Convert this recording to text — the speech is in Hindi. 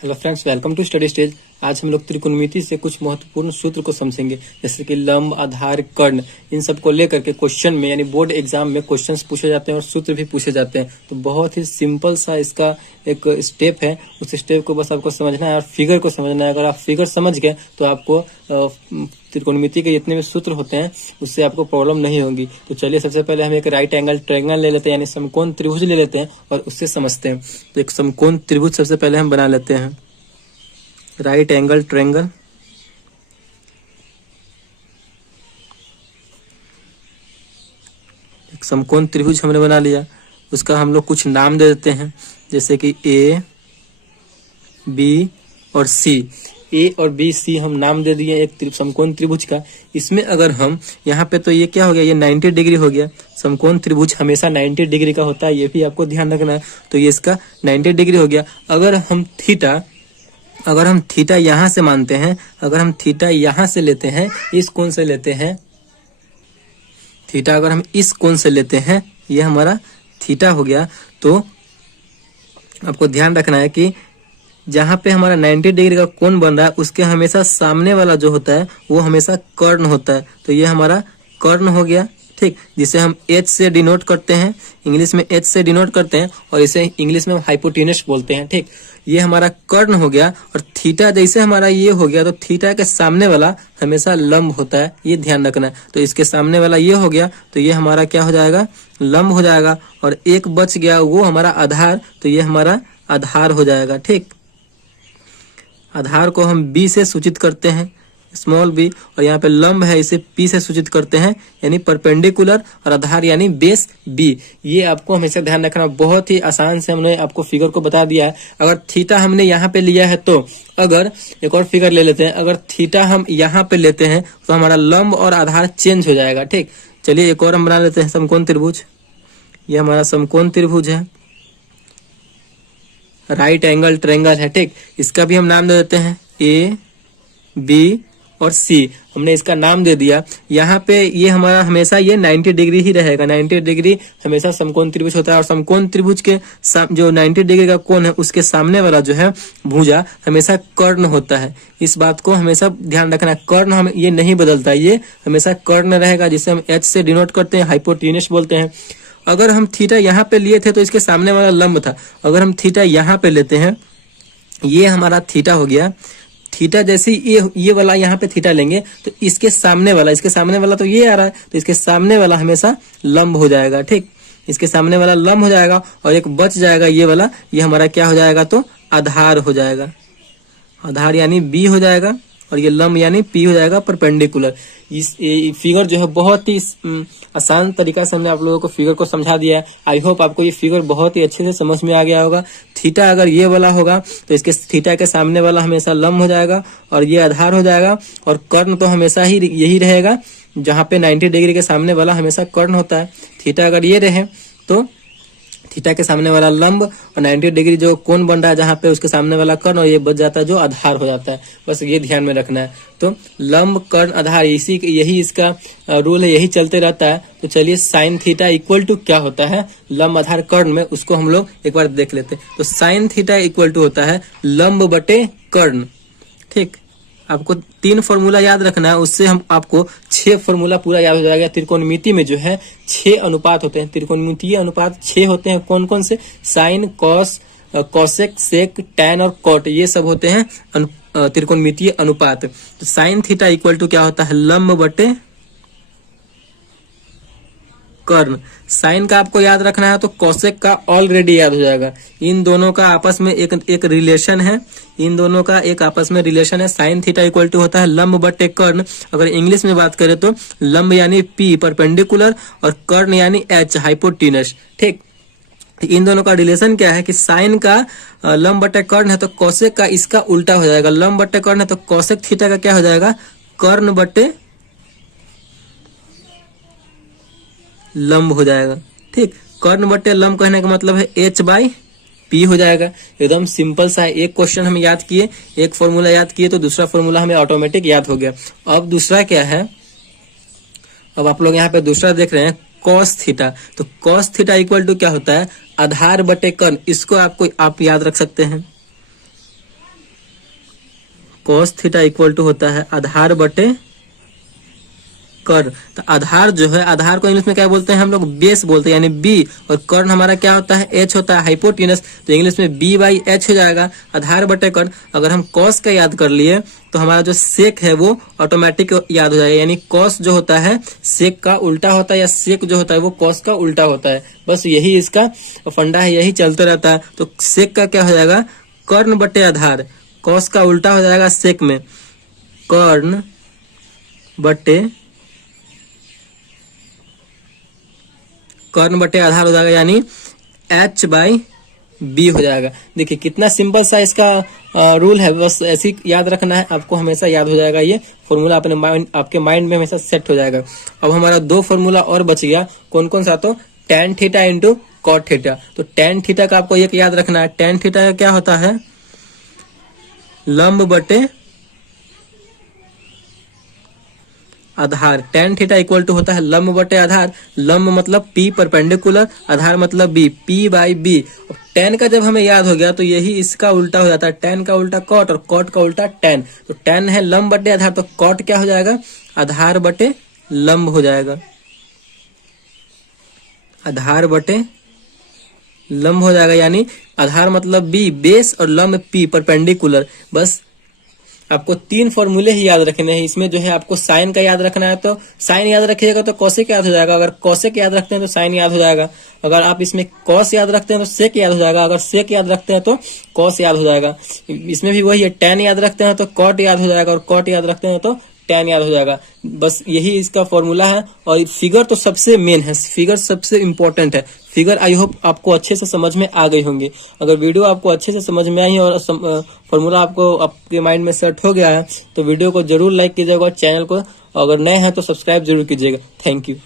Hello friends, welcome to study stage. आज हम लोग त्रिकोणमिति से कुछ महत्वपूर्ण सूत्र को समझेंगे, जैसे कि लंब, आधार, कर्ण। इन सब को लेकर के क्वेश्चन में यानी बोर्ड एग्जाम में क्वेश्चंस पूछे जाते हैं और सूत्र भी पूछे जाते हैं। तो बहुत ही सिंपल सा इसका एक स्टेप है, उस स्टेप को बस आपको समझना है और फिगर को समझना है। अगर आप फिगर समझ गए तो आपको त्रिकोणमिति के जितने भी सूत्र होते हैं उससे आपको प्रॉब्लम नहीं होगी। तो चलिए सबसे पहले हम एक राइट एंगल ट्रायंगल ले लेते हैं, यानी समकोण त्रिभुज ले लेते हैं और उससे समझते हैं। तो एक समकोण त्रिभुज सबसे पहले हम बना लेते हैं, राइट एंगल ट्रायंगल। एक समकोण त्रिभुज हमने बना लिया, उसका हम लोग कुछ नाम दे देते हैं, जैसे कि ए, बी और सी। ए और बी, सी हम नाम दे दिए एक समकोण त्रिभुज का। इसमें अगर हम यहाँ पे, तो ये क्या हो गया, ये 90 डिग्री हो गया। समकोण त्रिभुज हमेशा 90 डिग्री का होता है, ये भी आपको ध्यान रखना है। तो ये इसका 90 डिग्री हो गया। अगर हम थीटा यहाँ से मानते हैं, अगर हम थीटा यहाँ से लेते हैं, इस कोण से लेते हैं, थीटा अगर हम इस कोण से लेते हैं, ये हमारा थीटा हो गया। तो आपको ध्यान रखना है कि जहाँ पे हमारा 90 डिग्री का कोण बन रहा है, उसके हमेशा सामने वाला जो होता है वो हमेशा कर्ण होता है। तो ये हमारा कर्ण हो गया, ठीक, जिसे हम H से डिनोट करते हैं, इंग्लिश में H से डिनोट करते हैं और इसे इंग्लिश में हाइपोटेनस बोलते हैं, ठीक। ये हमारा कर्ण हो गया। और थीटा जैसे हमारा ये हो गया, तो थीटा के सामने वाला हमेशा लंब होता है, ये ध्यान रखना है। तो इसके सामने वाला ये हो गया, तो ये हमारा क्या हो जाएगा, लंब हो जाएगा। और एक बच गया, वो हमारा आधार, तो ये हमारा आधार हो जाएगा, ठीक। आधार को हम बी से सूचित करते हैं, स्मॉल बी, और यहाँ पे लंब है, इसे पी से सूचित करते हैं, यानी परपेंडिकुलर, और आधार यानी बेस बी। ये आपको हमेशा ध्यान रखना। बहुत ही आसान से हमने आपको फिगर को बता दिया है। अगर थीटा हमने यहाँ पे लिया है, तो अगर एक और फिगर ले लेते हैं, अगर थीटा हम यहाँ पे लेते हैं तो हमारा लंब और आधार चेंज हो जाएगा, ठीक। चलिए एक और हम बना लेते हैं समकोण त्रिभुज। ये हमारा समकोण त्रिभुज है, राइट एंगल ट्रायंगल है, ठीक। इसका भी हम नाम दे देते हैं ए, बी और सी। हमने इसका नाम दे दिया। यहाँ पे ये हमारा हमेशा ये 90 डिग्री ही रहेगा। 90 डिग्री हमेशा समकोण त्रिभुज होता है। और समकोण त्रिभुज के जो 90 डिग्री का कोण है, उसके सामने वाला जो है भुजा हमेशा कर्ण होता है। इस बात को हमेशा ध्यान रखना। कर्ण हम ये नहीं बदलता, ये हमेशा कर्ण रहेगा, जिसे हम H से डिनोट करते हैं, हाइपोटेनस बोलते हैं। अगर हम थीटा यहाँ पे लिए थे तो इसके सामने वाला लंब था। अगर हम थीटा यहाँ पे लेते हैं, ये हमारा थीटा हो गया। थीटा जैसे ये वाला यहाँ पे थीटा लेंगे, तो इसके सामने वाला तो ये आ रहा है, तो इसके सामने वाला हमेशा लंब हो जाएगा, ठीक। इसके सामने वाला लंब हो जाएगा और एक बच जाएगा ये वाला, ये हमारा क्या हो जाएगा, तो आधार हो जाएगा। आधार यानी बी हो जाएगा और ये लंब यानी पी हो जाएगा, परपेंडिकुलर। इस फिगर जो है बहुत ही आसान तरीका से हमने आप लोगों को फिगर को समझा दिया है। आई होप आपको ये फिगर बहुत ही अच्छे से समझ में आ गया होगा। थीटा अगर ये वाला होगा तो इसके थीटा के सामने वाला हमेशा लंब हो जाएगा और ये आधार हो जाएगा। और कर्ण तो हमेशा ही यही रहेगा, जहाँ पे 90 डिग्री के सामने वाला हमेशा कर्ण होता है। थीटा अगर ये रहे तो थीटा के सामने वाला लंब और 90 डिग्री जो कोण बन रहा है जहाँ पे, उसके सामने वाला कर्ण, और ये बच जाता है जो आधार हो जाता है। बस ये ध्यान में रखना है। तो लंब, कर्ण, आधार, यही इसका रूल है, यही चलते रहता है। तो चलिए साइन थीटा इक्वल टू क्या होता है लंब, आधार, कर्ण में, उसको हम लोग एक बार देख लेते हैं। तो साइन थीटा इक्वल टू होता है लंब बटे कर्ण, ठीक। आपको 3 फॉर्मूला याद रखना है, उससे हम आपको 6 फॉर्मूला पूरा याद हो जाएगा। त्रिकोणमिति में जो है 6 अनुपात होते हैं, त्रिकोणमितीय अनुपात 6 होते हैं। कौन कौन से? साइन, कॉस, कोसेक, सेक, टैन और कॉट, ये सब होते हैं त्रिकोणमितीय अनुपात। तो साइन थीटा इक्वल टू क्या होता है, लंब बटे कर्ण। साइन का आपको याद रखना है तो कोसेक का ऑलरेडी याद हो जाएगा। इन दोनों का आपस में एक रिलेशन है, इन दोनों का एक आपस में रिलेशन है। साइन थीटा इक्वल टू होता है लंब बटे कर्ण। अगर इंग्लिश में बात करें तो लंब यानी पी, परपेंडिकुलर, और कर्ण यानी एच, हाइपोटेनस, ठीक। इन दोनों का रिलेशन क्या है कि साइन का लंब बटे कर्ण है तो कोसेक का इसका उल्टा हो जाएगा। लंब बटे कर्ण है तो कोसेक थीटा का क्या हो जाएगा, कर्ण बटे लंब हो जाएगा, ठीक। कर्ण बटे लंब कहने का मतलब है H बाई P हो जाएगा। एकदम सिंपल सा है। एक क्वेश्चन हम याद किए, एक फॉर्मूला याद किए, तो दूसरा फॉर्मूला हमें ऑटोमेटिक याद हो गया। अब दूसरा क्या है, अब आप लोग यहाँ पे दूसरा देख रहे हैं कॉस थीटा। तो कॉस थीटा इक्वल टू क्या होता है, आधार बटे कर्ण। इसको आप याद रख सकते हैं। cos थीटा इक्वल टू होता है आधार बटे कर्ण। तो आधार जो है, आधार को इंग्लिश में क्या बोलते हैं हम लोग, बेस बोलते हैं, यानी बी, और कर्ण हमारा क्या होता है, एच होता है, हाइपोटेनस। तो इंग्लिश में बी बाई एच हो जाएगा, आधार बटे कर्ण। अगर हम कॉस का याद कर लिए तो हमारा जो सेक है वो ऑटोमेटिक याद हो जाएगा, यानी कॉस जो होता है सेक का उल्टा होता है, या सेक जो होता है वो कॉस का उल्टा होता है। बस यही इसका फंडा है, यही चलता रहता है। तो सेक का क्या हो जाएगा, कर्ण बटे आधार, कॉस का उल्टा हो जाएगा सेक में, कर्ण बटे आधार हो जाएगा, यानी h बाई बी हो जाएगा। देखिए कितना सिंपल सा इसका रूल है, बस ऐसे ही याद रखना है, आपको हमेशा याद हो जाएगा। ये फॉर्मूला आपके माइंड में हमेशा सेट हो जाएगा। अब हमारा 2 फॉर्मूला और बच गया, कौन कौन सा, तो tan theta into cot theta. तो tan थीटा का आपको एक याद रखना है, tan थीटा का क्या होता है, लंब बटे आधार। tan थीटा इक्वल टू होता है लंब बटे आधार, लंब मतलब P परपेंडिकुलर, आधार मतलब B, P by B. tan का जब हमें याद हो गया तो यही इसका उल्टा हो जाता है, tan का उल्टा कॉट और कॉट का उल्टा tan। तो tan है लंब बटे आधार, तो कॉट क्या हो जाएगा, आधार बटे लंब हो जाएगा, आधार बटे लंब हो जाएगा, यानी आधार मतलब B बेस और लंब P परपेंडिकुलर। बस आपको 3 फॉर्मूले ही याद रखने हैं। इसमें जो है आपको साइन का याद रखना है, तो साइन याद रखिएगा तो कॉसेक याद हो जाएगा, अगर कॉसेक याद रखते हैं तो साइन याद हो जाएगा, अगर आप इसमें कॉस याद रखते हैं तो सेक याद हो जाएगा, अगर सेक याद रखते हैं तो कॉस याद हो जाएगा। इसमें भी वही है, tan याद रखते हैं तो कॉट याद हो जाएगा, और कॉट याद रखते हैं तो tan याद हो जाएगा। बस यही इसका फॉर्मूला है। और फिगर तो सबसे मेन है, फिगर सबसे इंपॉर्टेंट है। फिगर आई होप आपको अच्छे से समझ में आ गई होंगी। अगर वीडियो आपको अच्छे से समझ में आई और फॉर्मूला आपको आपके माइंड में सेट हो गया है तो वीडियो को जरूर लाइक कीजिएगा और चैनल को अगर नए हैं तो सब्सक्राइब जरूर कीजिएगा। Thank you.